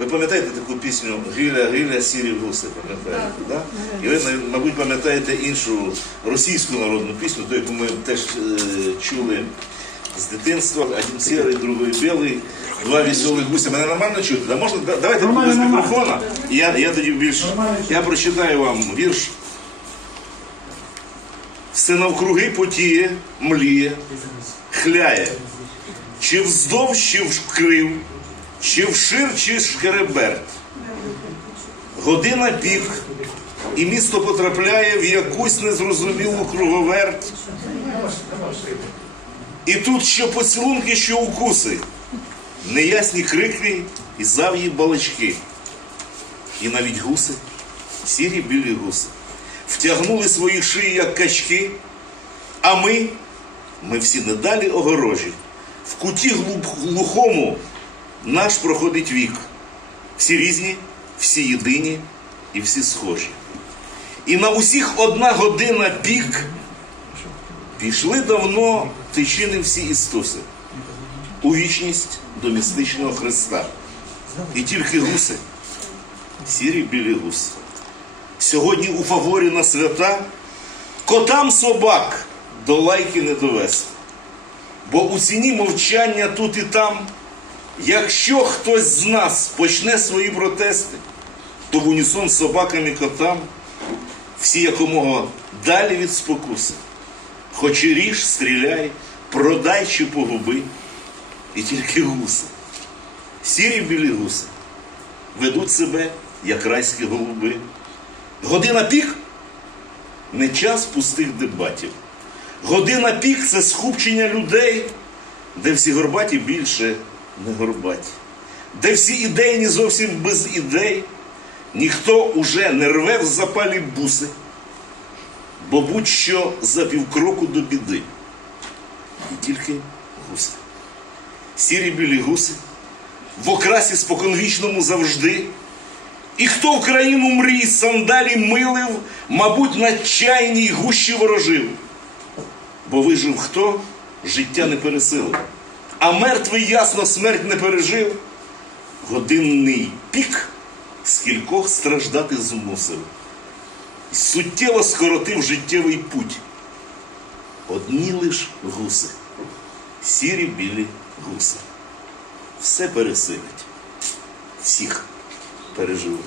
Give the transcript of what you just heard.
Ви пам'ятаєте таку пісню Гиля, Гиля, сірі гуси, пам'ятаєте? Да? І ви, мабуть, пам'ятаєте іншу російську народну пісню, ту, яку ми теж е, чули з дитинства. Один сірий, другий білий, два веселих гуся. Мене нормально чути? Да, можна? Давайте Нормально, нормально. мікрофона. І Я, я тоді більш. Я прочитаю вам вірш. Все навкруги потіє, мліє, хляє. Чи вздовж, чи вкрив, чи вшир, чи шкереберт. Година пік, і місто потрапляє в якусь незрозумілу круговерть. І тут що поцілунки, що укуси, неясні крики і зав'ї балачки. І навіть гуси, сірі білі гуси, втягнули свої шиї, як качки, а ми, ми всі недалі огорожі. В куті глухому наш проходить вік. Всі різні, всі єдині і всі схожі. І на усіх одна година пік. Пішли давно тичини всі Ісуси у вічність до містичного Христа. І тільки гуси, сірі білі гуси. Сьогодні у фаворі на свята котам собак до лайки не довести. Бо у ціні мовчання тут і там, якщо хтось з нас почне свої протести, то в унісон з собаками котам всі якомога далі від спокуси. Хоч і ріж, стріляй, продай чи погуби, і тільки гуси. Сірі білі гуси ведуть себе, як райські голуби. Година пік не час пустих дебатів. Година пік це скупчення людей, де всі горбаті більше не горбаті, де всі ідейні зовсім без ідей, ніхто уже не рве в запалі буси, бо будь-що за півкроку до біди. І тільки гуси. Сірі білі гуси, в окрасі споконвічному завжди. І хто в країну мрій сандалі милив, мабуть, на чайній гущі ворожив. Бо вижив хто життя не пересилив, а мертвий ясно смерть не пережив. Годинний пік скількох страждати змусив, І суттєво скоротив життєвий путь. Одні лиш гуси, сірі білі гуси. Все пересилять, всіх переживуть.